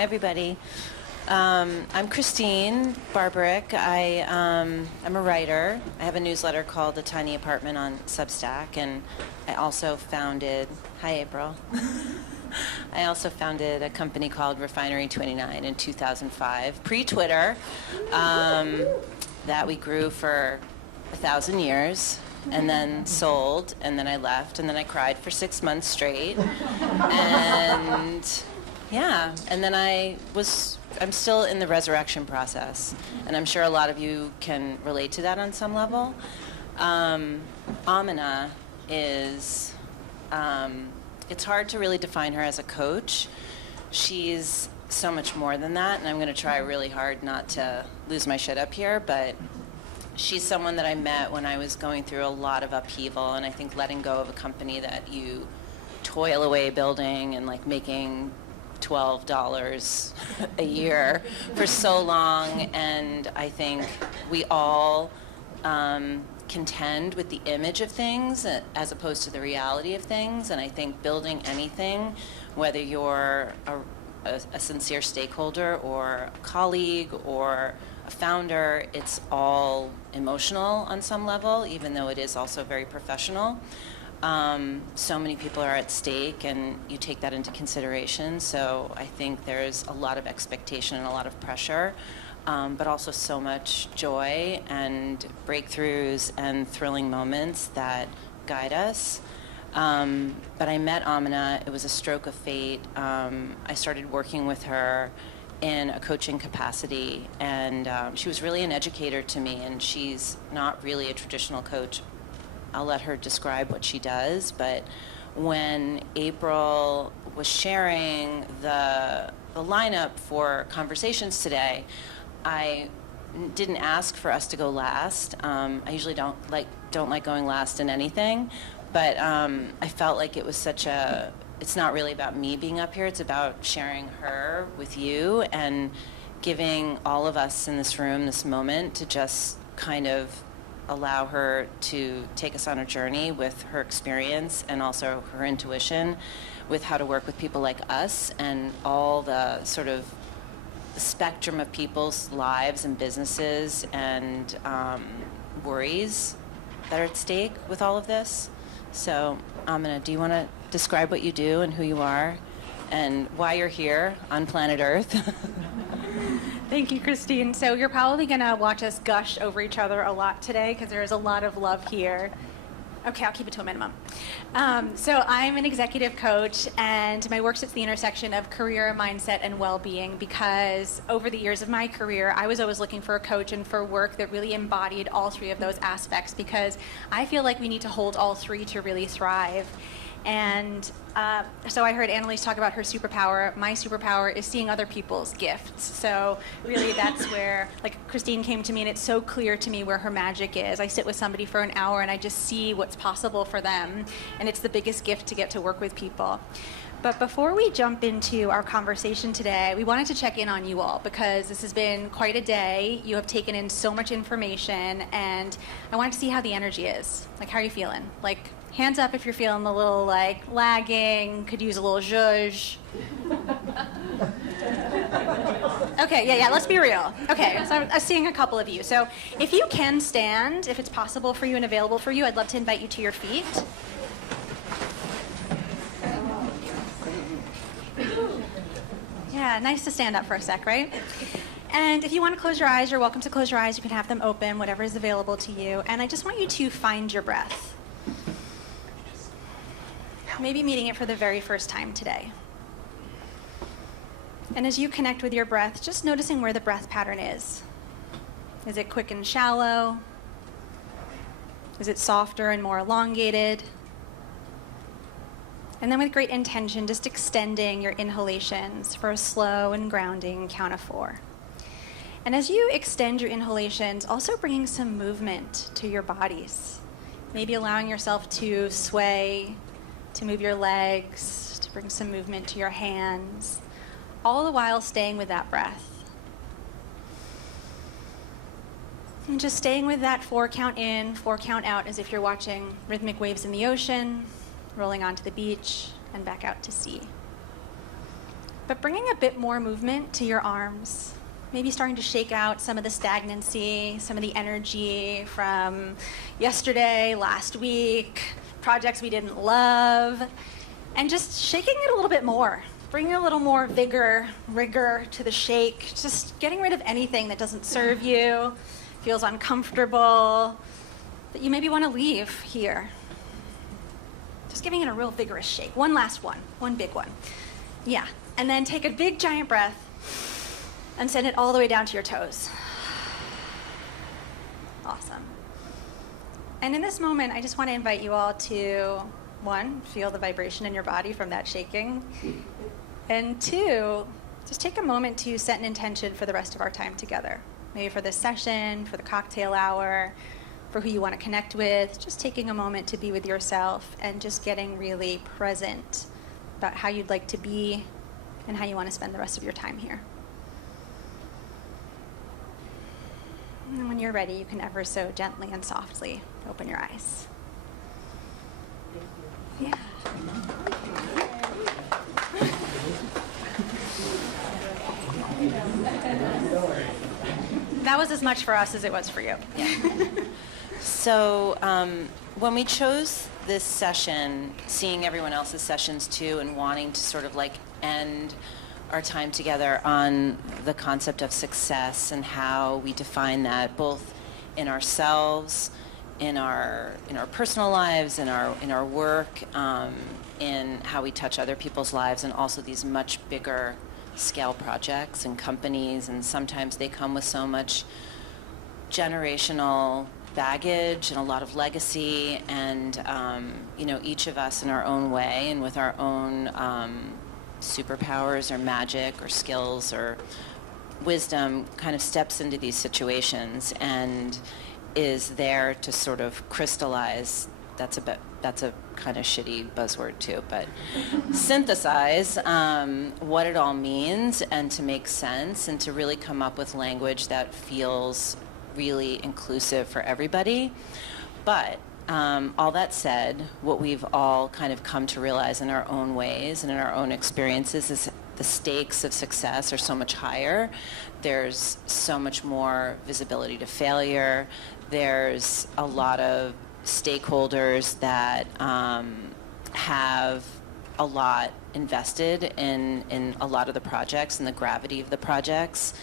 Hi, everybody. I'm Christine BARBERICH. I'm a writer. I have a newsletter called The Tiny Apartment on Substack, and I also founded, hi April. I also founded a company called Refinery 29 in 2005, pre-Twitter, that we grew for 1,000 years, and then sold, and then I left, and then I cried for 6 months straight, and yeah, and then I'm still in the resurrection process, and I'm sure a lot of you can relate to that on some level. AMINA is, it's hard to really define her as a coach. She's so much more than that, and I'm going to try really hard not to lose my shit up here, but she's someone that I met when I was going through a lot of upheaval, and I think letting go of a company that you toil away building and like making $12 a year for so long, and I think we all contend with the image of things as opposed to the reality of things, and I think building anything, whether you're a sincere stakeholder or a colleague or a founder, it's all emotional on some level, even though it is also very professional. So many people are at stake, and you take that into consideration. So I think there's a lot of expectation and a lot of pressure, but also so much joy and breakthroughs and thrilling moments that guide us. But I met AMINA. It was a stroke of fate. I started working with her in a coaching capacity, and she was really an educator to me, and she's not really a traditional coach. I'll let her describe what she does, but when April was sharing the lineup for conversations today, I didn't ask for us to go last. I usually don't like going last in anything, but I felt like it was it's not really about me being up here, it's about sharing her with you and giving all of us in this room this moment to just kind of allow her to take us on a journey with her experience and also her intuition with how to work with people like us and all the sort of the spectrum of people's lives and businesses and worries that are at stake with all of this. So, Amina, do you want to describe what you do and who you are and why you're here on planet Earth? Thank you, Christine. So you're probably going to watch us gush over each other a lot today because there is a lot of love here. Okay, I'll keep it to a minimum. So I'm an executive coach, and my work sits at the intersection of career, mindset, and well-being, because over the years of my career, I was always looking for a coach and for work that really embodied all three of those aspects, because I feel like we need to hold all three to really thrive. And so I heard Annalise talk about her superpower. My superpower is seeing other people's gifts. So really that's where, like, Christine came to me, and it's so clear to me where her magic is. I sit with somebody for an hour and I just see what's possible for them, and it's the biggest gift to get to work with people. But before we jump into our conversation today, we wanted to check in on you all, because this has been quite a day. You have taken in so much information, and I wanted to see how the energy is. Like, how are you feeling? Like, hands up if you're feeling a little like lagging, could use a little zhuzh. Okay, yeah, let's be real. Okay, so I'm seeing a couple of you. So if you can stand, if it's possible for you and available for you, I'd love to invite you to your feet. Yeah, nice to stand up for a sec, right? And if you want to close your eyes, you're welcome to close your eyes. You can have them open, whatever is available to you. And I just want you to find your breath. Maybe meeting it for the very first time today. And as you connect with your breath, just noticing where the breath pattern is. Is it quick and shallow? Is it softer and more elongated? And then with great intention, just extending your inhalations for a slow and grounding count of 4. And as you extend your inhalations, also bringing some movement to your bodies. Maybe allowing yourself to sway, to move your legs, to bring some movement to your hands, all the while staying with that breath. And just staying with that 4 count in, 4 count out, as if you're watching rhythmic waves in the ocean, rolling onto the beach, and back out to sea. but bringing a bit more movement to your arms. Maybe starting to shake out some of the stagnancy, some of the energy from yesterday, last week, projects we didn't love, and just shaking it a little bit more. Bringing a little more vigor, rigor to the shake, just getting rid of anything that doesn't serve you, feels uncomfortable, that you maybe want to leave here. Just giving it a real vigorous shake. One last one big one. Yeah, and then take a big giant breath and send it all the way down to your toes. Awesome. And in this moment, I just want to invite you all to, one, feel the vibration in your body from that shaking. And two, just take a moment to set an intention for the rest of our time together. Maybe for this session, for the cocktail hour, for who you want to connect with. Just taking a moment to be with yourself and just getting really present about how you'd like to be and how you want to spend the rest of your time here. And when you're ready, you can ever so gently and softly open your eyes. Yeah. That was as much for us as it was for you. Yeah. So when we chose this session, seeing everyone else's sessions too, and wanting to sort of like end our time together on the concept of success and how we define that both in ourselves, in our personal lives, in our work, in how we touch other people's lives, and also these much bigger scale projects and companies, and sometimes they come with so much generational baggage and a lot of legacy, and each of us in our own way and with our own superpowers or magic or skills or wisdom kind of steps into these situations and is there to sort of crystallize, that's a kind of shitty buzzword too, but synthesize what it all means and to make sense and to really come up with language that feels really inclusive for everybody. But all that said, what we've all kind of come to realize in our own ways and in our own experiences is the stakes of success are so much higher. There's so much more visibility to failure. There's a lot of stakeholders that have a lot invested in a lot of the projects and the gravity of the projects.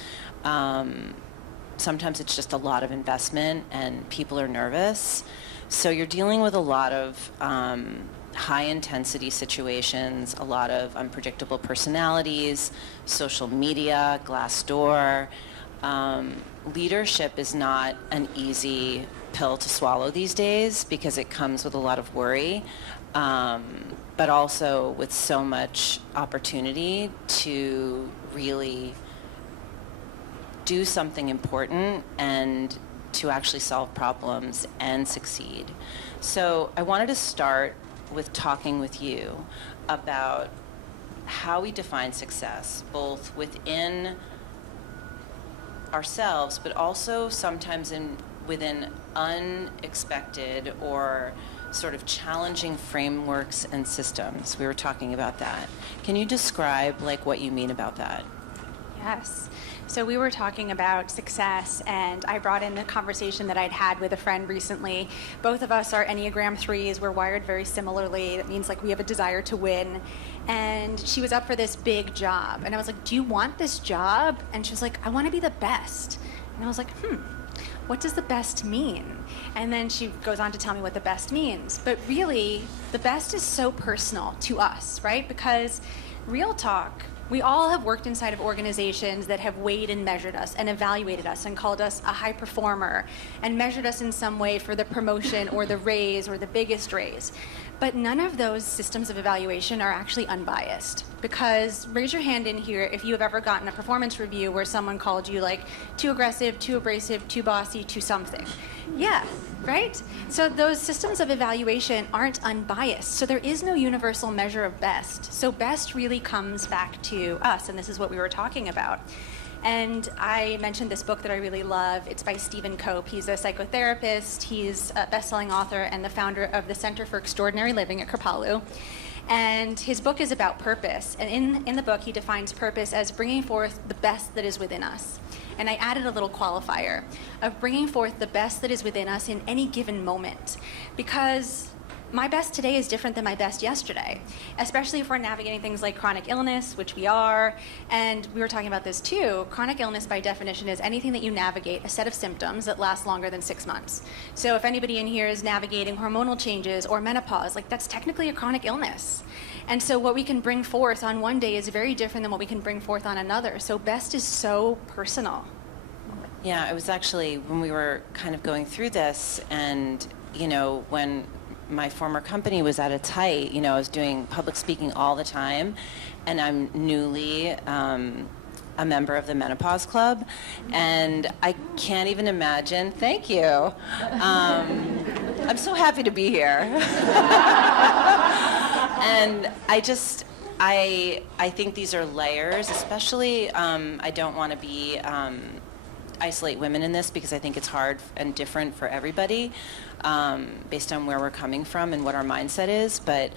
Sometimes it's just a lot of investment and people are nervous. So you're dealing with a lot of high intensity situations, a lot of unpredictable personalities, social media, Glassdoor. Leadership is not an easy pill to swallow these days because it comes with a lot of worry, but also with so much opportunity to really do something important and to actually solve problems and succeed. So I wanted to start with talking with you about how we define success, both within ourselves, but also sometimes within unexpected or sort of challenging frameworks and systems. We were talking about that. Can you describe like what you mean about that? Yes. So we were talking about success, and I brought in a conversation that I'd had with a friend recently. Both of us are Enneagram 3s. We're wired very similarly. That means like we have a desire to win. And she was up for this big job. And I was like, do you want this job? And she was like, I want to be the best. And I was like, what does the best mean? And then she goes on to tell me what the best means. But really, the best is so personal to us, right? Because real talk, we all have worked inside of organizations that have weighed and measured us and evaluated us and called us a high performer and measured us in some way for the promotion or the raise or the biggest raise. But none of those systems of evaluation are actually unbiased, because raise your hand in here if you have ever gotten a performance review where someone called you like too aggressive, too abrasive, too bossy, too something. Yeah, right? So those systems of evaluation aren't unbiased. So there is no universal measure of best. So best really comes back to us, and this is what we were talking about. And I mentioned this book that I really love. It's by Stephen Cope. He's a psychotherapist. He's a best-selling author and the founder of the Center for Extraordinary Living at Kripalu. And his book is about purpose. And in the book, he defines purpose as bringing forth the best that is within us. And I added a little qualifier of bringing forth the best that is within us in any given moment. Because my best today is different than my best yesterday, especially if we're navigating things like chronic illness, which we are. And we were talking about this too. Chronic illness, by definition, is anything that you navigate a set of symptoms that last longer than 6 months. So if anybody in here is navigating hormonal changes or menopause, like that's technically a chronic illness. And so what we can bring forth on one day is very different than what we can bring forth on another. So best is so personal. Yeah, it was actually when we were kind of going through this, and when my former company was at its height, I was doing public speaking all the time, and I'm newly a member of the Menopause Club, and I can't even imagine, thank you. I'm so happy to be here. And I think these are layers, especially, I don't want to isolate women in this because I think it's hard and different for everybody based on where we're coming from and what our mindset is, but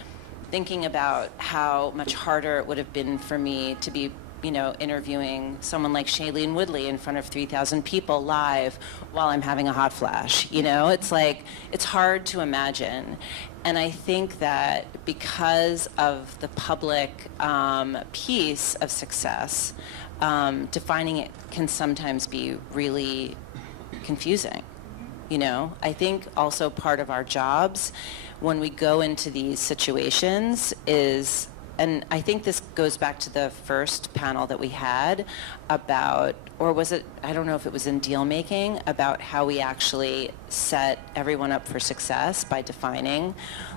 thinking about how much harder it would have been for me to be interviewing someone like Shailene Woodley in front of 3,000 people live while I'm having a hot flash. It's like, it's hard to imagine. And I think that because of the public piece of success, defining it can sometimes be really confusing. I think also part of our jobs when we go into these situations is, and I think this goes back to the first panel that we had about, or was it, I don't know if it was in deal making, about how we actually set everyone up for success by defining,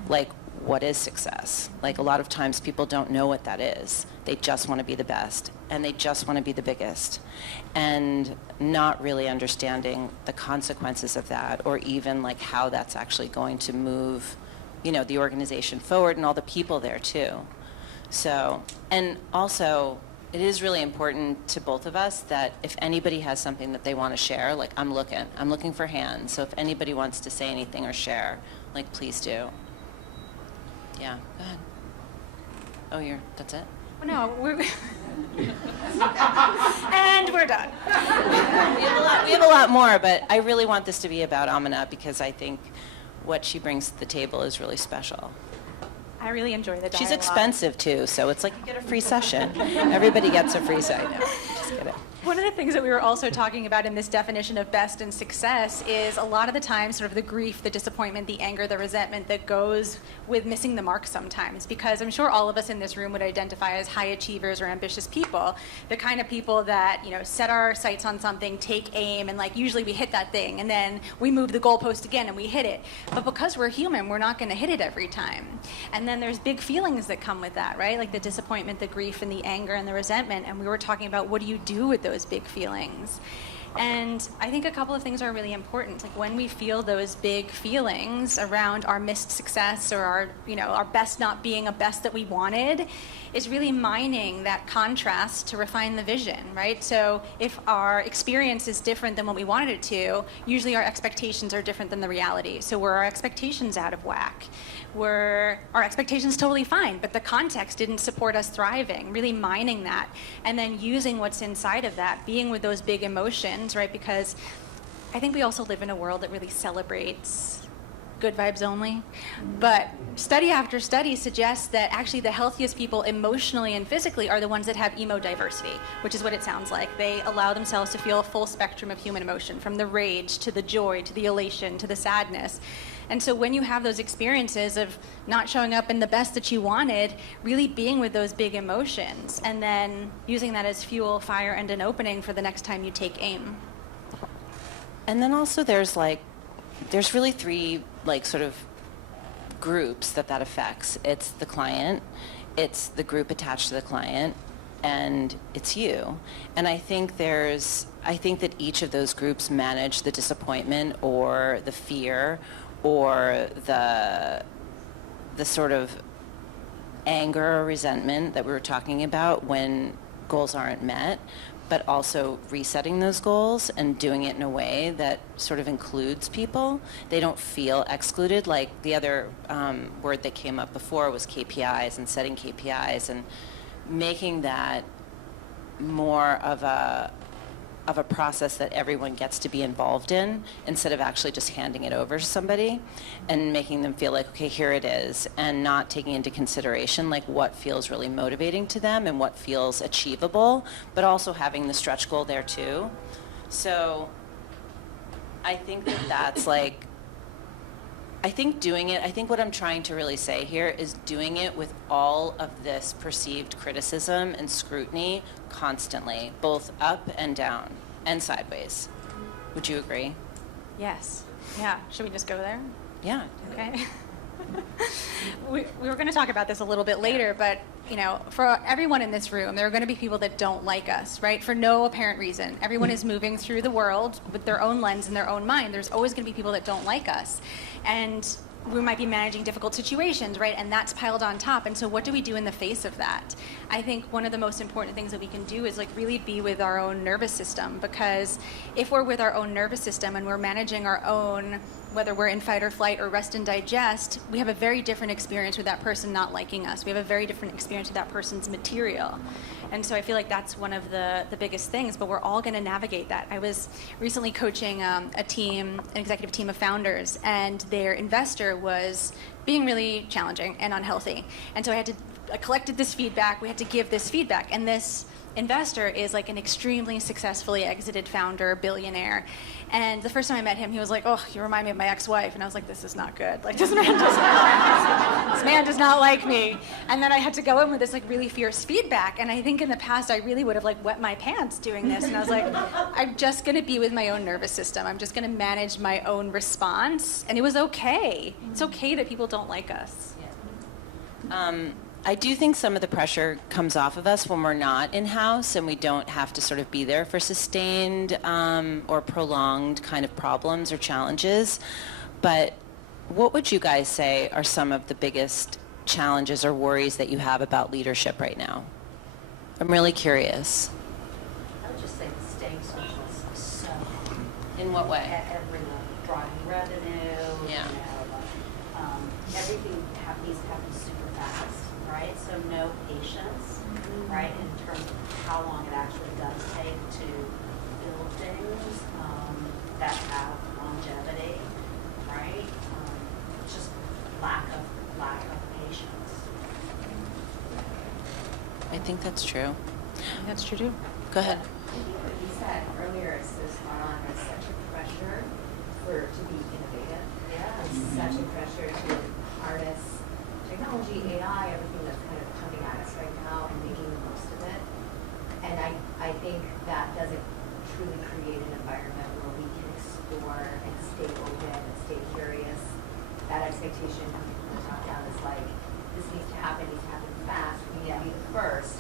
like, what is success? Like, a lot of times people don't know what that is. They just want to be the best, and they just want to be the biggest, and not really understanding the consequences of that, or even like how that's actually going to move, the organization forward and all the people there too. So, and also, it is really important to both of us that if anybody has something that they want to share, like, I'm looking for hands. So if anybody wants to say anything or share, like, please do. Yeah, go ahead. Oh, that's it? No, and we're done. We have a lot more, but I really want this to be about AMINA because I think what she brings to the table is really special. I really enjoy the dialogue. She's expensive too, so it's like you get a free session. Everybody gets a free session. No, just kidding. One of the things that we were also talking about in this definition of best and success is a lot of the time sort of the grief, the disappointment, the anger, the resentment that goes with missing the mark sometimes. Because I'm sure all of us in this room would identify as high achievers or ambitious people, the kind of people that, set our sights on something, take aim, and like usually we hit that thing, and then we move the goalpost again and we hit it. But because we're human, we're not going to hit it every time. And then there's big feelings that come with that, right? Like the disappointment, the grief, and the anger, and the resentment. And we were talking about, what do you do with those big feelings? And I think a couple of things are really important. Like when we feel those big feelings around our missed success or our best not being a best that we wanted, is really mining that contrast to refine the vision, right? So if our experience is different than what we wanted it to, usually our expectations are different than the reality. So were our expectations out of whack? Were our expectations totally fine, but the context didn't support us thriving? Really mining that, and then using what's inside of that, being with those big emotions, right? Because I think we also live in a world that really celebrates good vibes only. But study after study suggests that actually the healthiest people emotionally and physically are the ones that have emo diversity, which is what it sounds like. They allow themselves to feel a full spectrum of human emotion, from the rage to the joy to the elation to the sadness. And so when you have those experiences of not showing up in the best that you wanted, really being with those big emotions and then using that as fuel, fire, and an opening for the next time you take aim. And then also there's really three sort of groups that affects. It's the client, it's the group attached to the client, and it's you. And I think that each of those groups manage the disappointment or the fear or the sort of anger or resentment that we were talking about when goals aren't met. but also resetting those goals and doing it in a way that sort of includes people. They don't feel excluded. Like the other word that came up before was KPIs, and setting KPIs and making that more of a process that everyone gets to be involved in, instead of actually just handing it over to somebody and making them feel like, okay, here it is, and not taking into consideration like what feels really motivating to them and what feels achievable, but also having the stretch goal there too. So I think that's like, I think what I'm trying to really say here is doing it with all of this perceived criticism and scrutiny constantly, both up and down and sideways. Would you agree? Yes. Yeah. Should we just go there? Yeah. Okay. we were going to talk about this a little bit later, but you know, for everyone in this room, there are going to be people that don't like us, right? For no apparent reason. Everyone is moving through the world with their own lens and their own mind. There's always going to be people that don't like us. And we might be managing difficult situations, right? And that's piled on top. And so what do we do in the face of that? I think one of the most important things that we can do is like really be with our own nervous system, because if we're with our own nervous system and we're managing our own, whether we're in fight or flight or rest and digest, we have a very different experience with that person not liking us. We have a very different experience with that person's material. And so I feel like that's one of the biggest things, but we're all going to navigate that. I was recently coaching an executive team of founders, and their investor was being really challenging and unhealthy. And so I collected this feedback. We had to give this feedback. And this investor is like an extremely successfully exited founder, billionaire. And the first time I met him, he was like, "Oh, you remind me of my ex-wife." And I was like, "This is not good. Like, this man does not like me." And then I had to go in with this like really fierce feedback. And I think in the past, I really would have like wet my pants doing this. And I was like, I'm just going to be with my own nervous system. I'm just going to manage my own response. And it was okay. It's okay that people don't like us. I do think some of the pressure comes off of us when we're not in-house and we don't have to sort of be there for sustained or prolonged kind of problems or challenges. But what would you guys say are some of the biggest challenges or worries that you have about leadership right now? I'm really curious. I would just say staying social is so hard. In what way? At every level, driving revenue. Yeah. You know, everything needs to happen super fast, right? So no patience, right? In terms of how long it actually does take to build things that have longevity, right? Just lack of patience. I think that's true. That's true too. Go ahead. What you said earlier is so spot on. There's such a pressure to be innovative. Yeah. There's such a pressure to harness technology, AI, everything that's kind of coming at us right now and making the most of it. And I think that doesn't truly create an environment where we can explore and stay open and stay curious. That expectation coming from the top down is like, this needs to happen fast. We need to be the first.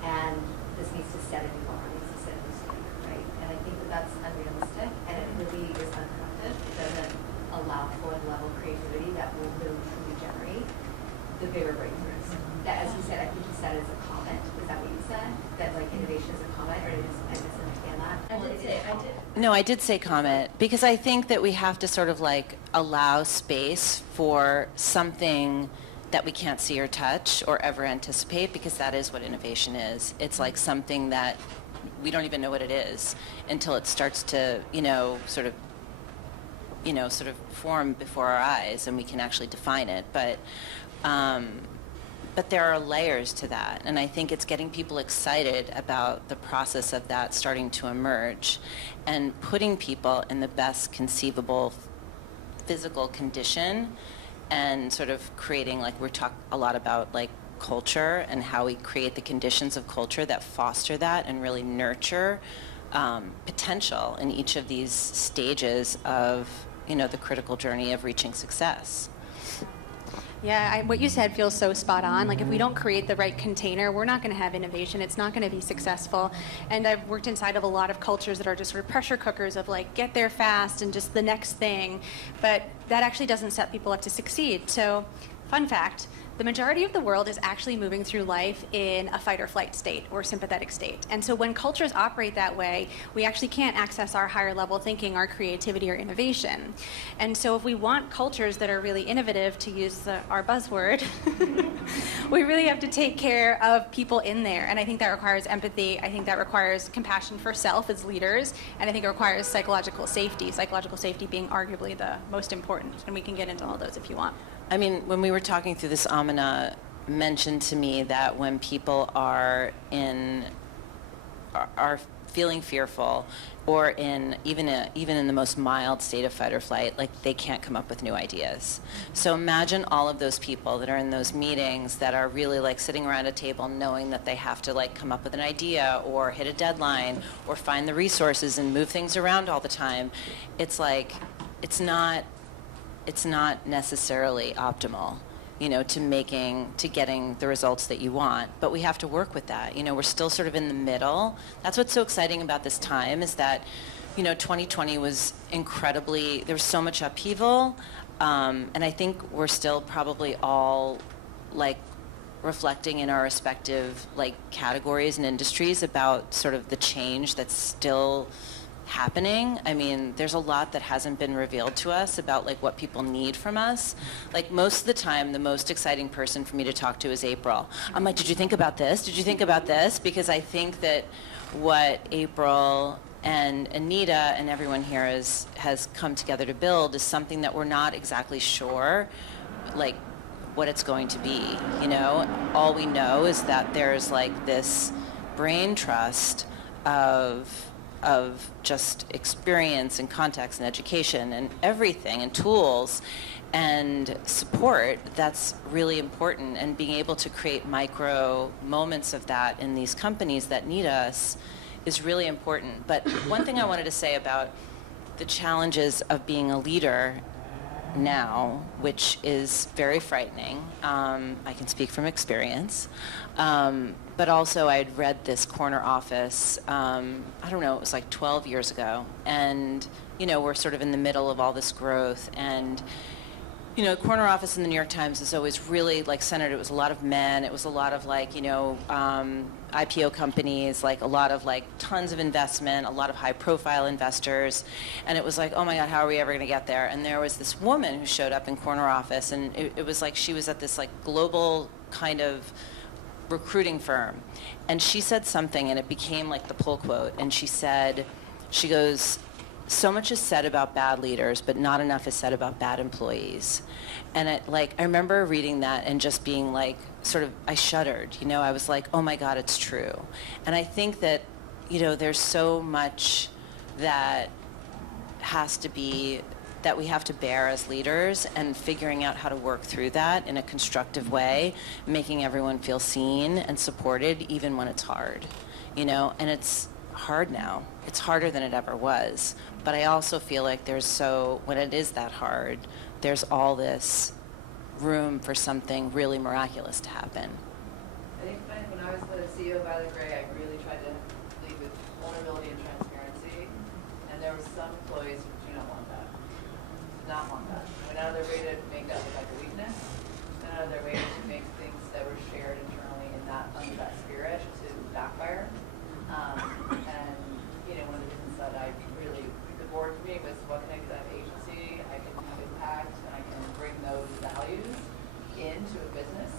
And this needs to set a new bar, it needs to set a new standard, right? And I think that that's unrealistic, and it really is unproductive. It doesn't allow full and level creativity that will really truly generate the bigger breakthroughs. That, as you said, I think you said as a comment. Is that what you said? That like innovation is a comment, or did I misunderstand that? I did. No, I did say comment, because I think that we have to sort of like allow space for something that we can't see or touch or ever anticipate, because that is what innovation is. It's like something that we don't even know what it is until it starts to, sort of form before our eyes and we can actually define it. But there are layers to that, and I think it's getting people excited about the process of that starting to emerge and putting people in the best conceivable physical condition, and sort of creating, like we're talking a lot about, like culture and how we create the conditions of culture that foster that and really nurture potential in each of these stages of, the critical journey of reaching success. Yeah, what you said feels so spot on. Like if we don't create the right container, we're not going to have innovation. It's not going to be successful. And I've worked inside of a lot of cultures that are just sort of pressure cookers of like, get there fast and just the next thing. But that actually doesn't set people up to succeed. So, fun fact, the majority of the world is actually moving through life in a fight or flight state or sympathetic state. And so when cultures operate that way, we actually can't access our higher level thinking, our creativity or innovation. And so if we want cultures that are really innovative, to use our buzzword, we really have to take care of people in there. And I think that requires empathy. I think that requires compassion for self as leaders. And I think it requires psychological safety being arguably the most important. And we can get into all those if you want. I mean, when we were talking through this, Amina mentioned to me that when people are feeling fearful, or even in the most mild state of fight or flight, like they can't come up with new ideas. So imagine all of those people that are in those meetings that are really like sitting around a table knowing that they have to like come up with an idea or hit a deadline or find the resources and move things around all the time. It's like, it's not necessarily optimal, you know, to getting the results that you want. But we have to work with that. You know, we're still sort of in the middle. That's what's so exciting about this time, is that, you know, 2020 was incredibly, there was so much upheaval. And I think we're still probably all like reflecting in our respective like categories and industries about sort of the change that's still happening. I mean, there's a lot that hasn't been revealed to us about like what people need from us. Like most of the time, the most exciting person for me to talk to is April. I'm like, did you think about this? Did you think about this? Because I think that what April and Anita and everyone here has come together to build is something that we're not exactly sure like what it's going to be, you know? All we know is that there's like this brain trust of just experience and context and education and everything and tools and support that's really important, and being able to create micro moments of that in these companies that need us is really important. But one thing I wanted to say about the challenges of being a leader now, which is very frightening, I can speak from experience, but also I had read this corner office, I don't know, it was like 12 years ago, and you know, we're sort of in the middle of all this growth, and you know, corner office in the New York Times is always really like centered. It was a lot of men. It was a lot of like, you know, IPO companies, like a lot of like tons of investment, a lot of high profile investors. And it was like, oh my God, how are we ever going to get there? And there was this woman who showed up in corner office, and it was like she was at this like global kind of recruiting firm. And she said something, and it became like the pull quote. And she said, she goes, so much is said about bad leaders, but not enough is said about bad employees. And I remember reading that and just being like, sort of, I shuddered, you know, I was like, oh my God, it's true. And I think that, you know, there's so much that has to be, that we have to bear as leaders, and figuring out how to work through that in a constructive way, making everyone feel seen and supported even when it's hard, you know, and it's hard now. It's harder than it ever was. But I also feel like when it is that hard, there's all this room for something really miraculous to happen. I think when I was the CEO of Violet Gray, I really tried to lead with vulnerability and transparency. And there were some employees who do not want that. Did not want that. Went out of their way to make that look like a weakness. Went out of their way to make things that were shared internally in that under that spirit to backfire. And you know, one of the reasons that I really, the board for me was, what can I do? I have agency, I can have impact, and I can bring those values into a business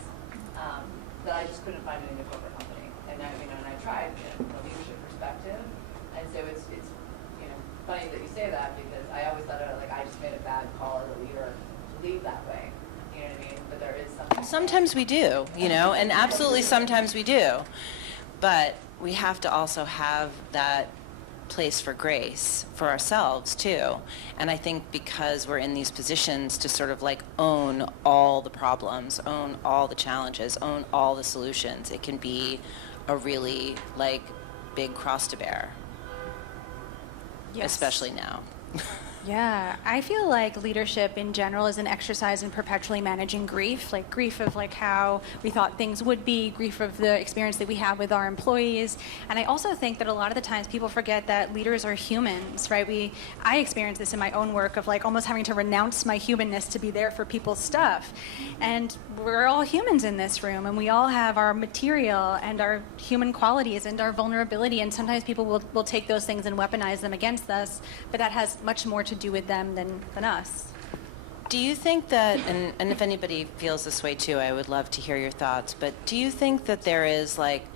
that I just couldn't find in a corporate company. And I, you know, and I tried, you know, from a leadership perspective. And so it's you know, funny that you say that, because I always thought like I just made a bad call as a leader to lead that way. You know what I mean? But there is something. Sometimes we do, you know, and absolutely sometimes we do. But we have to also have that place for grace for ourselves too. And I think because we're in these positions to sort of like own all the problems, own all the challenges, own all the solutions, it can be a really like big cross to bear. Yes. Especially now. Yeah, I feel like leadership in general is an exercise in perpetually managing grief, like grief of like how we thought things would be, grief of the experience that we have with our employees. And I also think that a lot of the times people forget that leaders are humans, right? I experience this in my own work of like almost having to renounce my humanness to be there for people's stuff. And we're all humans in this room, and we all have our material and our human qualities and our vulnerability, and sometimes people will take those things and weaponize them against us, but that has much more to do with them than us. Do you think that, and if anybody feels this way too, I would love to hear your thoughts, but do you think that there is like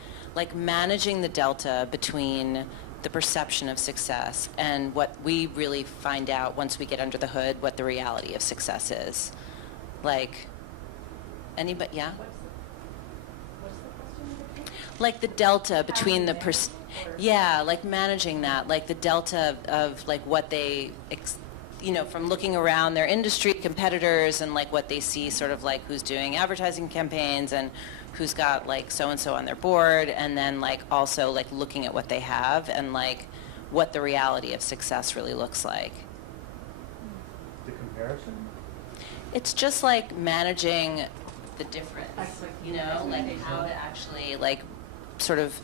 managing the delta between the perception of success and what we really find out once we get under the hood, what the reality of success is? Like, anybody, yeah? What's the question? Like the delta between yeah, like managing that, like the delta of like what they, from looking around their industry competitors and like what they see sort of like who's doing advertising campaigns and who's got like so-and-so on their board, and then like also like looking at what they have and like what the reality of success really looks like. The comparison? It's just like managing the difference, like how to actually like sort of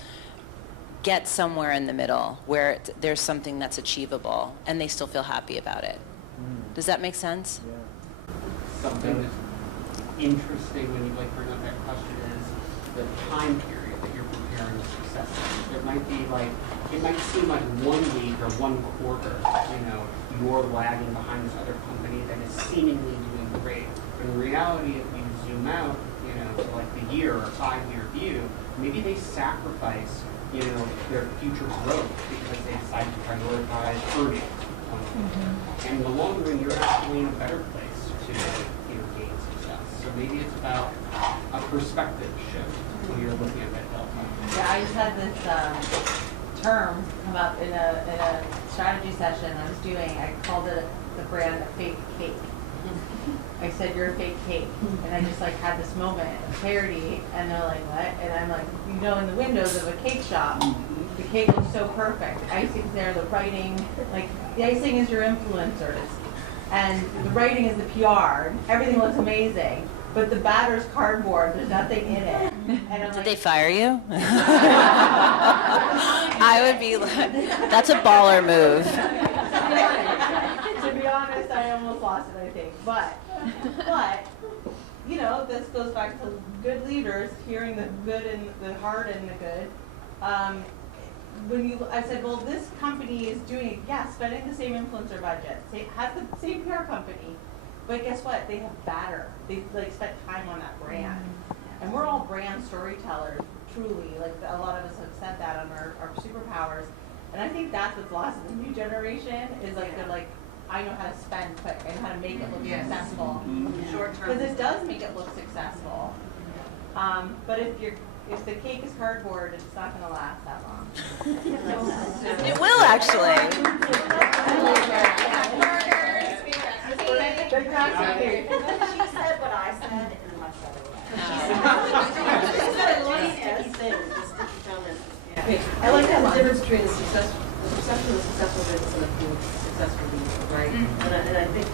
get somewhere in the middle where there's something that's achievable and they still feel happy about it. Does that make sense? Yeah. Something that's interesting when you bring up that question is the time period that you're preparing a success. It might be like, it might seem like 1 week or 1 quarter, you're lagging behind this other company that is seemingly doing great. But in reality, if you zoom out, to like the year or 5-year view, maybe they sacrifice, their future growth because they decide to prioritize earnings. And in the long run, you're actually in a better place to gain success. So maybe it's about a perspective shift when you're looking at that delta. Yeah, I just had this term come up in a strategy session I was doing. I called it the brand a fake cake. I said, you're a fake cake. And I just had this moment of clarity, and they're like, what? And I'm like, in the windows of a cake shop, the cake looks so perfect. The icing's there, the writing, the icing is your influencers. And the writing is the PR. Everything looks amazing. But the batter's cardboard, there's nothing in it. And I'm Did they fire you? I would be like, that's a baller move. To be honest, I almost lost it, I think. But this goes back to good leaders hearing the good and the hard and the good. I said, well, this company is doing it, spending the same influencer budget, has the same PR company, but guess what? They have batter. They spent time on that brand, and we're all brand storytellers. Truly, a lot of us have said that on our superpowers, and I think that's what's lost in the new generation is they're like, I know how to spend quick and how to make it look successful. Short term. Because it does make it look successful. But if the cake is cardboard, it's not going to last that long. It will actually. She said what I said in a much better way. I like to have the difference between the perception of a successful business and a successful leader, right? And I think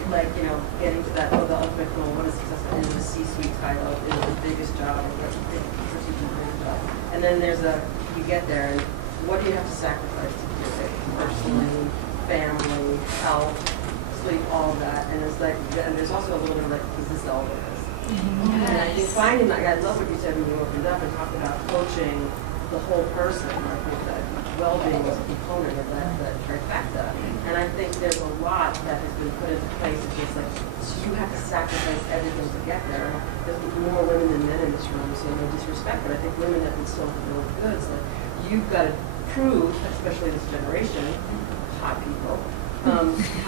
getting to that, the ultimate goal, what is successful, is the C-suite title, is the biggest job, or what's the biggest job. And then you get there, and what do you have to sacrifice to do it? Personally, family, health, sleep, all of that. And and there's also a little bit of is this all it is? And I think finding that, I love what you said when you opened up and talked about coaching the whole person. I think that well-being is a component of that trifecta. And I think there's a lot that has been put into place. It's just you have to sacrifice everything to get there. There's more women than men in this room, so no disrespect, but I think women have been sold the bill of goods. You've got to prove, especially this generation, hot people,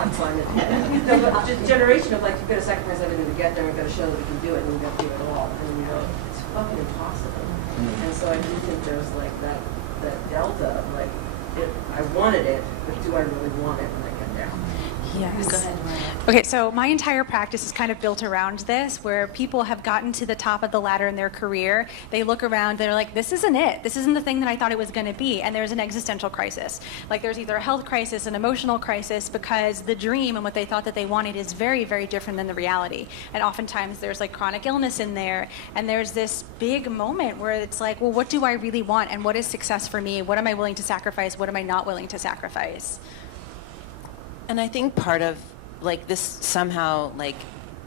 hot climate, no, but just generation of you've got to sacrifice everything to get there. We've got to show that we can do it, and we've got to do it all. And it's fucking impossible. And so I do think there's that delta of I wanted it, but do I really want it when I get there? Yes. Go ahead, Maria. Okay, so my entire practice is kind of built around this, where people have gotten to the top of the ladder in their career. They look around, they're like, this isn't it. This isn't the thing that I thought it was going to be. And there's an existential crisis. Like there's either a health crisis, an emotional crisis, because the dream and what they thought that they wanted is very, very different than the reality. And oftentimes there's like chronic illness in there. And there's this big moment where it's like, well, what do I really want? And what is success for me? What am I willing to sacrifice? What am I not willing to sacrifice? And I think part of like this somehow like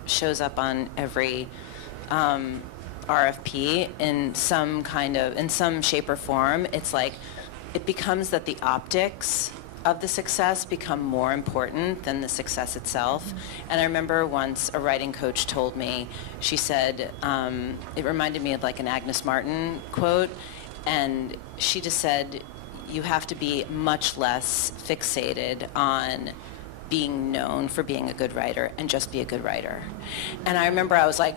shows up on every RFP in some shape or form. It's like it becomes that the optics of the success become more important than the success itself. And I remember once a writing coach told me, she said, it reminded me of like an Agnes Martin quote, and she just said, you have to be much less fixated on being known for being a good writer and just be a good writer. And I remember I was like,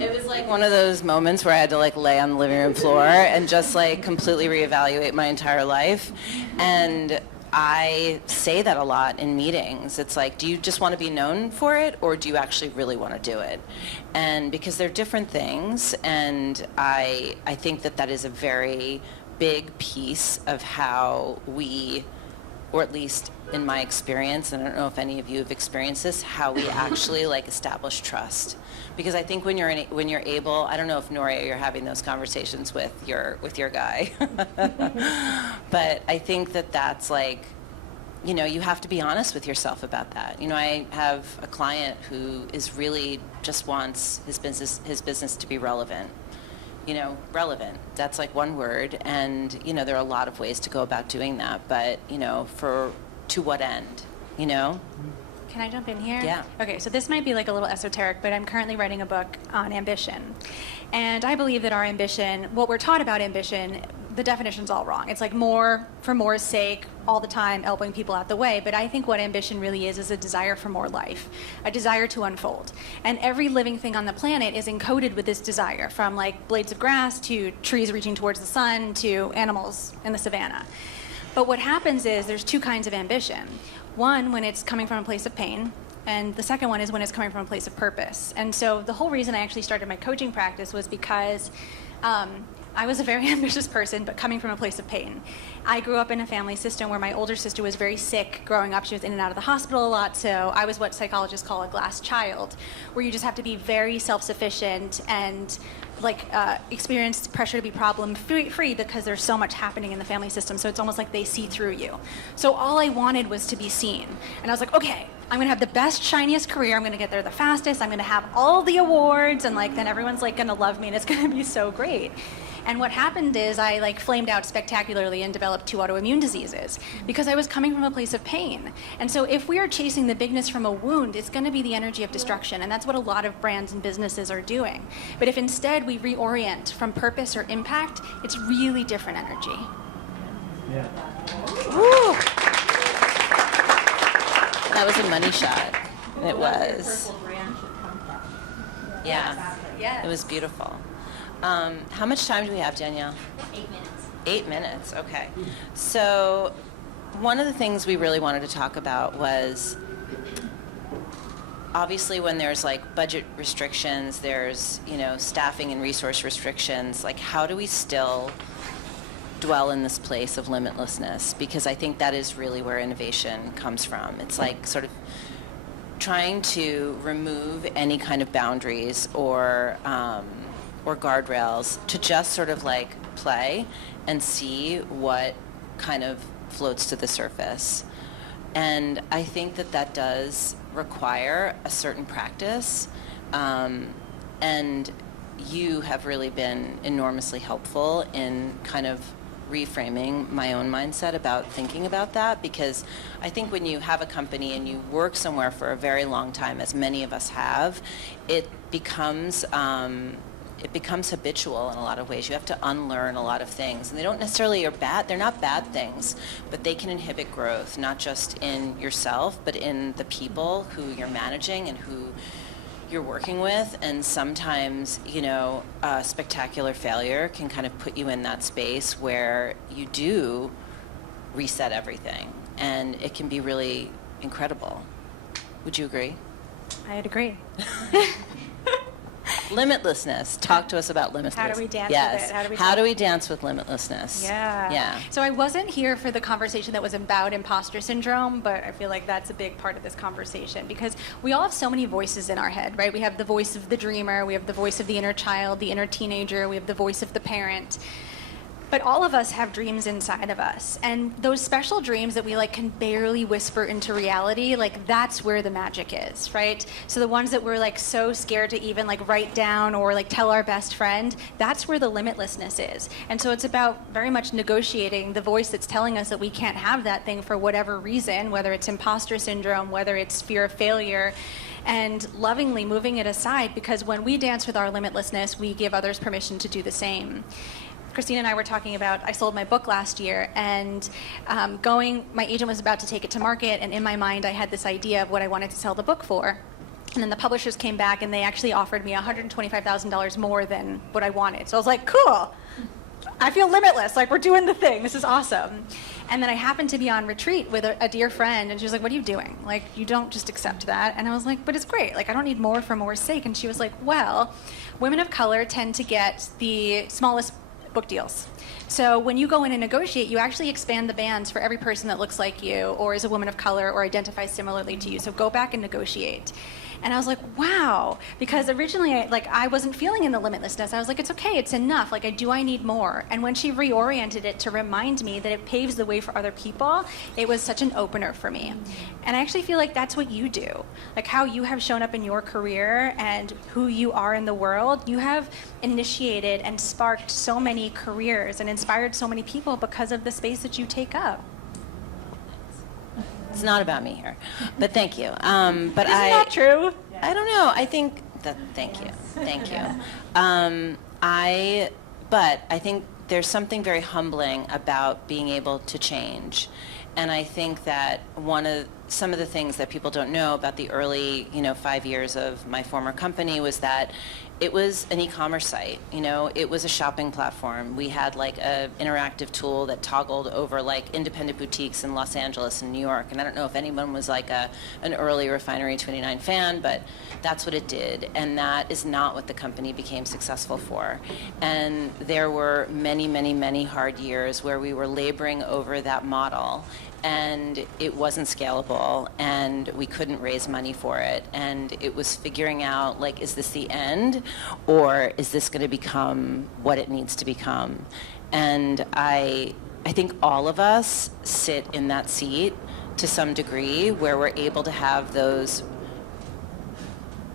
it was like one of those moments where I had to like lay on the living room floor and just like completely reevaluate my entire life. And I say that a lot in meetings. It's like, do you just want to be known for it, or do you actually really want to do it? And because they're different things, and I think that that is a very big piece of how we, or at least in my experience, and I don't know if any of you have experienced this, how we actually like establish trust. Because I think when you're able, I don't know if Noria, you're having those conversations with your guy, but I think that that's like, you know, you have to be honest with yourself about that. You know, I have a client who is really just wants his business to be relevant. You know, relevant. That's like one word, and you know there are a lot of ways to go about doing that. But you know, to what end? You know. Can I jump in here? Yeah. Okay, so this might be like a little esoteric, but I'm currently writing a book on ambition. And I believe that our ambition, what we're taught about ambition, the definition's all wrong. It's like more for more's sake, all the time, elbowing people out the way. But I think what ambition really is a desire for more life, a desire to unfold. And every living thing on the planet is encoded with this desire, from like blades of grass to trees reaching towards the sun to animals in the savannah. But what happens is there's two kinds of ambition. One, when it's coming from a place of pain, and the second one is when it's coming from a place of purpose. And so the whole reason I actually started my coaching practice was because I was a very ambitious person, but coming from a place of pain. I grew up in a family system where my older sister was very sick growing up. She was in and out of the hospital a lot, so I was what psychologists call a glass child, where you just have to be very self-sufficient and like experience pressure to be problem-free because there's so much happening in the family system, so it's almost like they see through you. So all I wanted was to be seen. And I was like, okay, I'm gonna have the best, shiniest career, I'm gonna get there the fastest, I'm gonna have all the awards, and like then everyone's like gonna love me and it's gonna be so great. And what happened is I like flamed out spectacularly and developed 2 autoimmune diseases because I was coming from a place of pain. And so if we are chasing the bigness from a wound, it's going to be the energy of destruction. And that's what a lot of brands and businesses are doing. But if instead we reorient from purpose or impact, it's really different energy. Yeah. Woo! That was a money shot. It was. Purple brand should come from. Yeah. Yes. It was beautiful. How much time do we have, Danielle? 8 minutes. 8 minutes, okay. So one of the things we really wanted to talk about was, obviously when there's like budget restrictions, there's, you know, staffing and resource restrictions, like how do we still dwell in this place of limitlessness? Because I think that is really where innovation comes from. It's like sort of trying to remove any kind of boundaries or guardrails to just sort of like play and see what kind of floats to the surface. And I think that that does require a certain practice. And you have really been enormously helpful in kind of reframing my own mindset about thinking about that, because I think when you have a company and you work somewhere for a very long time, as many of us have, it becomes habitual in a lot of ways. You have to unlearn a lot of things, and they don't necessarily are bad. They're not bad things, but they can inhibit growth, not just in yourself, but in the people who you're managing and who you're working with. And sometimes, you know, spectacular failure can kind of put you in that space where you do reset everything. and it can be really incredible. Would you agree? I'd agree. Limitlessness. Talk to us about limitlessness. How do we dance yes. with it? How do we dance with limitlessness? Yeah. Yeah. So I wasn't here for the conversation that was about imposter syndrome, but I feel like that's a big part of this conversation because we all have so many voices in our head, right? We have the voice of the dreamer, we have the voice of the inner child, the inner teenager, we have the voice of the parent. But all of us have dreams inside of us. And those special dreams that we like can barely whisper into reality, like that's where the magic is, right? So the ones that we're like so scared to even like write down or like tell our best friend, that's where the limitlessness is. And so it's about very much negotiating the voice that's telling us that we can't have that thing for whatever reason, whether it's imposter syndrome, whether it's fear of failure, and lovingly moving it aside, because when we dance with our limitlessness, we give others permission to do the same. Christine and I were talking about, I sold my book last year, and my agent was about to take it to market, and in my mind I had this idea of what I wanted to sell the book for. And then the publishers came back and they actually offered me $125,000 more than what I wanted. So I was like, cool, I feel limitless, like we're doing the thing, this is awesome. And then I happened to be on retreat with a dear friend, and she was like, what are you doing? Like, you don't just accept that. And I was like, but it's great, like I don't need more for more's sake. And she was like, well, women of color tend to get the smallest book deals. So when you go in and negotiate, you actually expand the bands for every person that looks like you or is a woman of color or identifies similarly to you. So go back and negotiate. And I was like, wow, because originally I wasn't feeling in the limitlessness. I was like, it's okay, it's enough. Like, do I need more? And when she reoriented it to remind me that it paves the way for other people, it was such an opener for me. And I actually feel like that's what you do. Like how you have shown up in your career and who you are in the world, you have initiated and sparked so many careers and inspired so many people because of the space that you take up. It's not about me here, but thank you. But Isn't that true? I don't know. I think that. Thank you. But I think there's something very humbling about being able to change, and I think that some of the things that people don't know about the early, 5 years of my former company was that it was an e-commerce site. It was a shopping platform. We had like an interactive tool that toggled over like independent boutiques in Los Angeles and New York. And I don't know if anyone was like an early Refinery 29 fan, but that's what it did. And that is not what the company became successful for. And there were many, many, many hard years where we were laboring over that model, and it wasn't scalable, and we couldn't raise money for it, and it was figuring out, like, is this the end, or is this going to become what it needs to become? And I think all of us sit in that seat to some degree, where we're able to have those,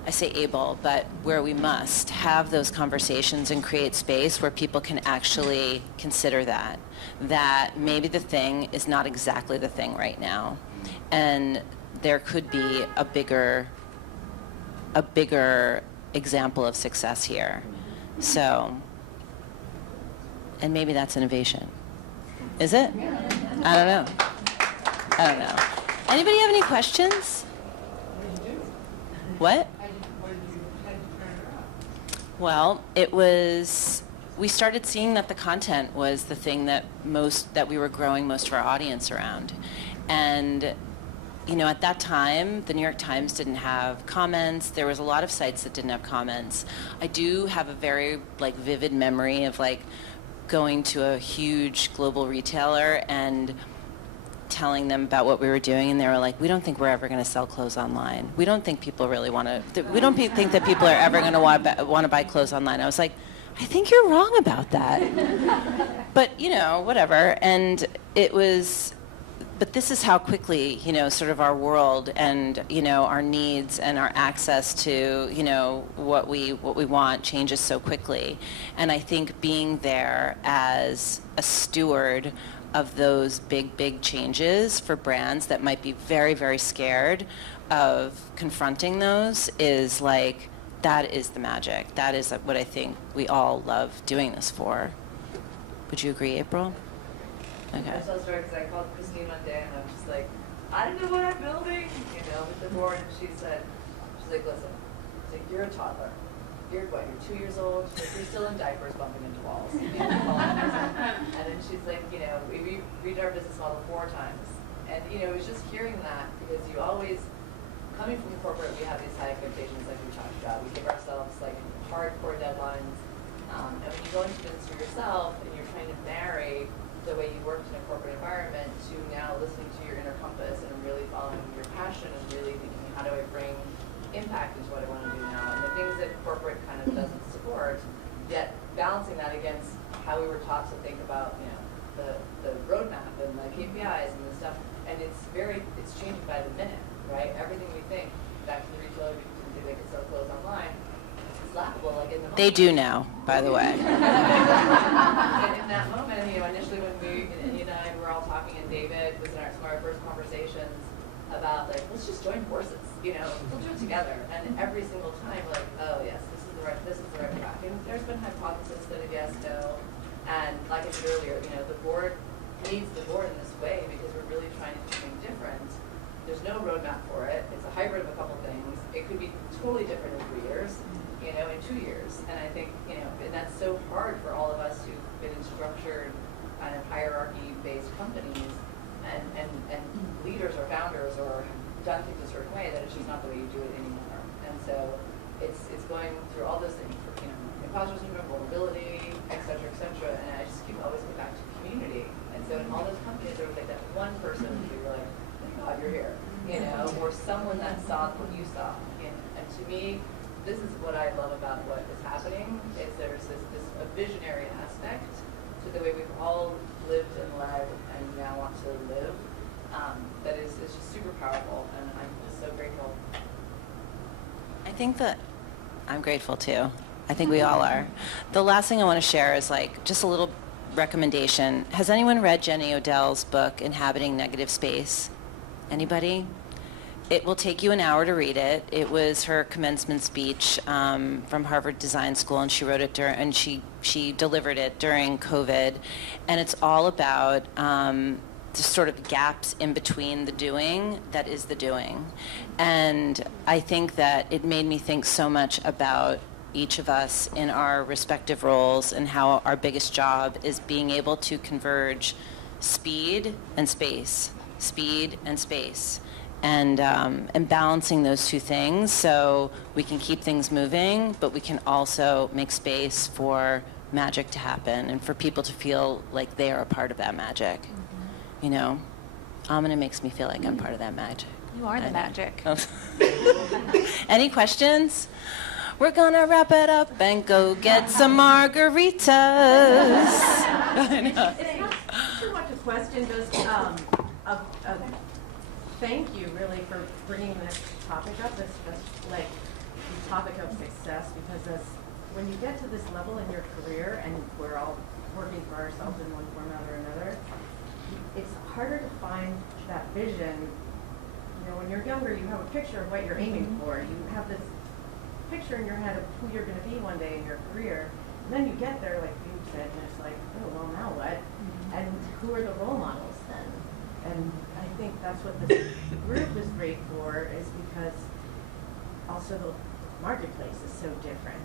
I say able, but where we must have those conversations and create space where people can actually consider that maybe the thing is not exactly the thing right now, and there could be a bigger example of success here. So, and maybe that's innovation. Is it? I don't know. Anybody have any questions? What? Well, we started seeing that the content was the thing that we were growing most of our audience around. And, at that time, the New York Times didn't have comments. There was a lot of sites that didn't have comments. I do have a very, vivid memory of, going to a huge global retailer and telling them about what we were doing, and they were like, we don't think we're ever going to sell clothes online. We don't think people really want to, we don't think that people are ever going to want to buy clothes online. I was like, I think you're wrong about that. But, whatever. And it was, but this is how quickly, sort of our world and, our needs and our access to, what we want changes so quickly. And I think being there as a steward of those big changes for brands that might be very, very scared of confronting those is that is the magic. That is what I think we all love doing this for. Would you agree, April? Okay. I'm so sorry because I called Christine one day and I was just like, I don't know what I'm building, with the board, and she's like, listen, you're a toddler. You're 2 years old. She's like, you're still in diapers bumping into walls. And then she's like, we redid our business model 4 times. And, you know, it was just hearing that because you always, coming from corporate, we have these high expectations like we talked about. We give ourselves like hardcore deadlines. And when you go into business for yourself and you're trying to marry the way you worked in a corporate environment to now listening to your inner compass and really following your passion and really thinking, how do I bring impact into what I want to do now? And the things that corporate kind of doesn't support, yet balancing that against how we were taught to think about, you know, the roadmap and the KPIs and the stuff. And it's changing by the minute, right? Everything we think, back to the retailer, we think they can sell clothes online, it's laughable, like in the moment. They do now, by the way. And in that moment, you know, initially when and you and I were all talking, and David was in some of our first conversations about like, let's just join forces, you know, we'll do it together. And every single time, we're like, oh yes, this is the right track. And there's been hypothesis that a yes, no, and like I said earlier, you know, the board needs the board in this way because we're really trying to do something different. There's no roadmap for it. It's a hybrid of a couple things. It could be totally different in 3 years, you know, in 2 years. And I think, you know, and that's so hard for all of us who've been in structured kind of hierarchy-based companies and leaders or founders or done things a certain way that it's just not the way you do it anymore. And so it's going through all those things, for, you know, imposter syndrome, vulnerability, et cetera, and I just keep always going back to community. And so in all those companies, there was like that one person who you were like, oh my God, you're here, you know, or someone that saw what you saw. And to me, this is what I love about what is happening, is there's this a visionary aspect to the way we've all lived and led and now want to live that is just super powerful, and I'm just so grateful. I think that I'm grateful too. I think we all are. The last thing I want to share is like just a little recommendation. Has anyone read Jenny Odell's book, Inhabiting Negative Space? Anybody? It will take you an hour to read it. It was her commencement speech from Harvard Design School, and she wrote it and she delivered it during COVID. And it's all about the sort of gaps in between the doing that is the doing. And I think that it made me think so much about each of us in our respective roles and how our biggest job is being able to converge speed and space, and balancing those two things so we can keep things moving, but we can also make space for magic to happen and for people to feel like they are a part of that magic. You know, Amina makes me feel like I'm part of that magic. You are the magic. Any questions? We're gonna wrap it up and go get some margaritas. I know. It's not too much a question, just thank you really for bringing this topic up, this like the topic of success, because as when you get to this level in your career and we're all working for ourselves in one format or another, it's harder to find that vision. You know, when you're younger, you have a picture of what you're aiming for. You have this picture in your head of who you're going to be one day in your career. And then you get there, like you said, and it's like, oh, well, now what? And who are the role models then? And I think that's what this group is great for, is because also the marketplace is so different.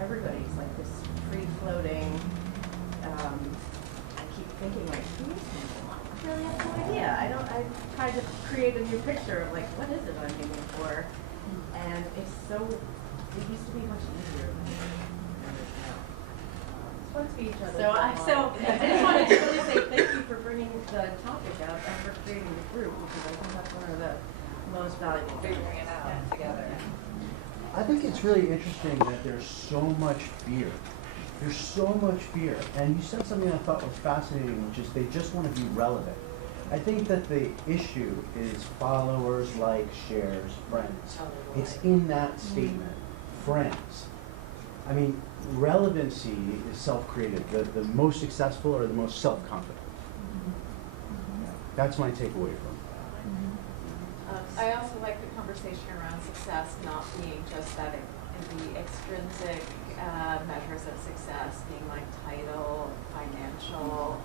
Everybody's like this free-floating, I keep thinking like, who is Nicole? I really have no idea. I tried to create a new picture of like, what is it I'm aiming for? And it's so, it used to be much easier. Fun to be each other. So I just wanted to really say thank you for bringing the topic up and for creating the group, because I think that's one of the most valuable things. Figuring it out together. I think it's really interesting that there's so much fear. There's so much fear. And you said something I thought was fascinating, which is they just want to be relevant. I think that the issue is followers, likes, shares, friends. It's in that statement, friends. I mean, relevancy is self-created. The most successful are the most self-confident. That's my takeaway from it. I also like the conversation around success not being just that the extrinsic measures of success being like title, financial,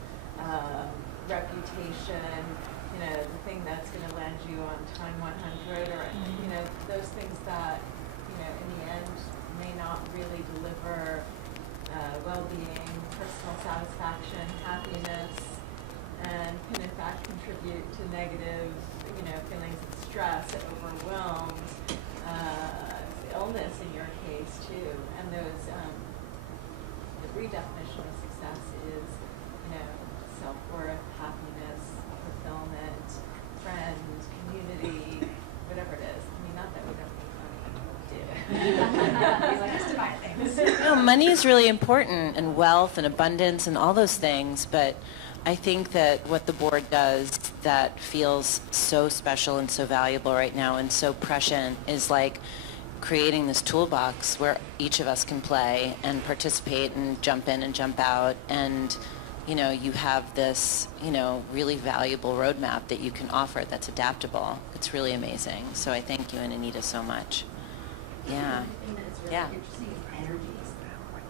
reputation, you know, the thing that's going to land you on time 100, or you know, those things that, you know, in the end may not really deliver well-being, personal satisfaction, happiness. and can in fact contribute to negative, feelings of stress and overwhelmed, illness in your case too. And those, the redefinition of success is, self-worth, happiness, fulfillment, friend, community, whatever it is. I mean, not that we don't need money. We like us to buy things. No, money is really important, and wealth and abundance and all those things, but I think that what the board does that feels so special and so valuable right now and so prescient is like creating this toolbox where each of us can play and participate and jump in and jump out, and you have this really valuable roadmap that you can offer that's adaptable. It's really amazing. So I thank you and Anita so much. Yeah. The thing that is really Yeah. interesting is energies.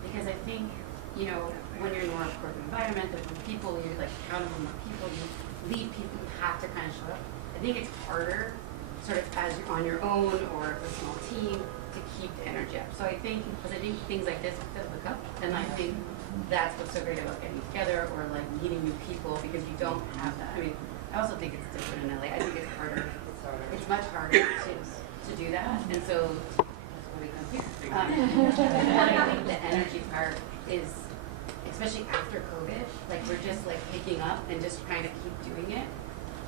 Because I think, when you're in a more corporate environment, there's people, you're like accountable with people, you lead people, you have to kind of show up. I think it's harder, sort of as you're on your own or a small team, to keep the energy up. So I think, because I think things like this fill the cup, and I think that's what's so great about getting together or like meeting new people, because you don't have that. I mean, I also think it's different in LA. I think it's harder. It's much harder to do that, and so that's why we come here. But I think the energy part is, especially after COVID, like we're just like picking up and just trying to keep doing it,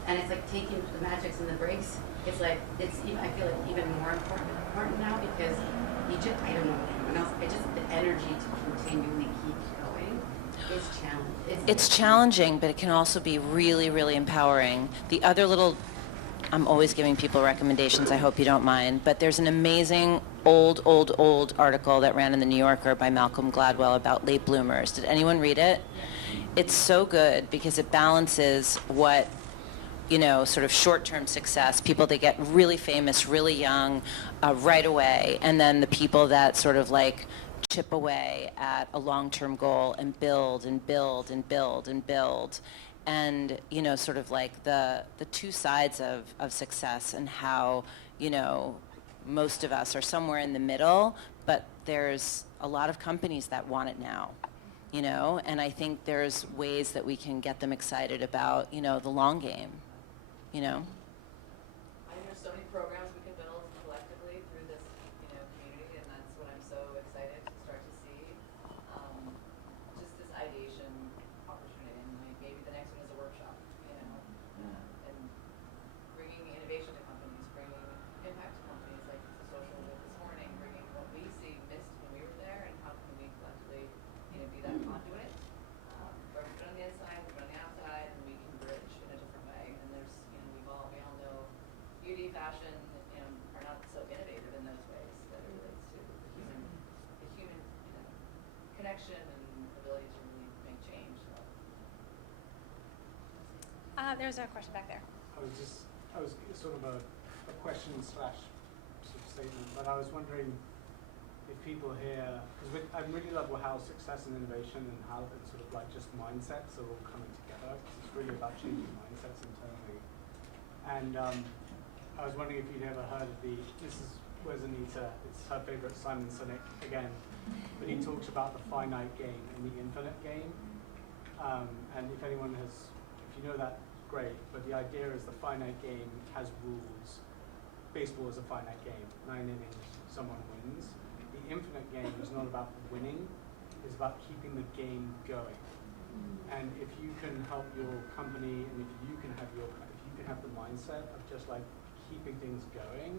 and it's like taking the magics and the breaks. It's like I feel like even more important now, because I don't know anyone else. The energy to continually keep going is challenging. It's challenging, but it can also be really, really empowering. The other little, I'm always giving people recommendations, I hope you don't mind, but there's an amazing old article that ran in the New Yorker by Malcolm Gladwell about late bloomers. Did anyone read it? It's so good because it balances what, sort of short-term success, people that get really famous, really young, right away, and then the people that sort of like chip away at a long-term goal and build and build and build and build. And, sort of like the two sides of success, and how, most of us are somewhere in the middle, but there's a lot of companies that want it now, and I think there's ways that we can get them excited about, the long game, I think there's so many programs we can build collectively through this, community, and that's what I'm so excited to start to see. Just this ideation opportunity, and like maybe the next one is a workshop, and bringing innovation to companies, bringing impact to companies, like the social with this morning, bringing what we see missed when we were there, and how can we collectively, be that conduit. Where we've been on the inside, we've been on the outside, and we can bridge in a different way. And there's, we all know beauty, fashion, are not so innovative in those ways that it relates to the human, connection and ability to really make change. So. There's a question back there. I was sort of a question / sort of statement, but I was wondering if people here, because I really love how success and innovation and how and sort of like just mindsets are all coming together, because it's really about changing mindsets internally. And I was wondering if you'd ever heard of where's Anita, it's her favorite Simon Sinek again, but he talks about the finite game and the infinite game. And if anyone if you know that, great, but the idea is the finite game has rules. Baseball is a finite game, 9 innings, someone wins. The infinite game is not about winning, it's about keeping the game going. And if you can help your company, and if you can have the mindset of just like keeping things going,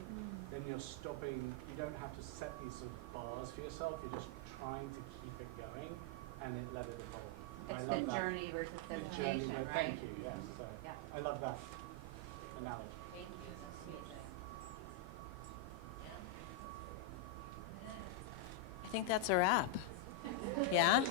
then you're stopping, you don't have to set these sort of bars for yourself, you're just trying to keep it going and let it evolve. It's the journey versus destination, right? Thank you, yes. So Yeah. I love that analogy. Thank you. That's amazing. I think that's a wrap. Yeah?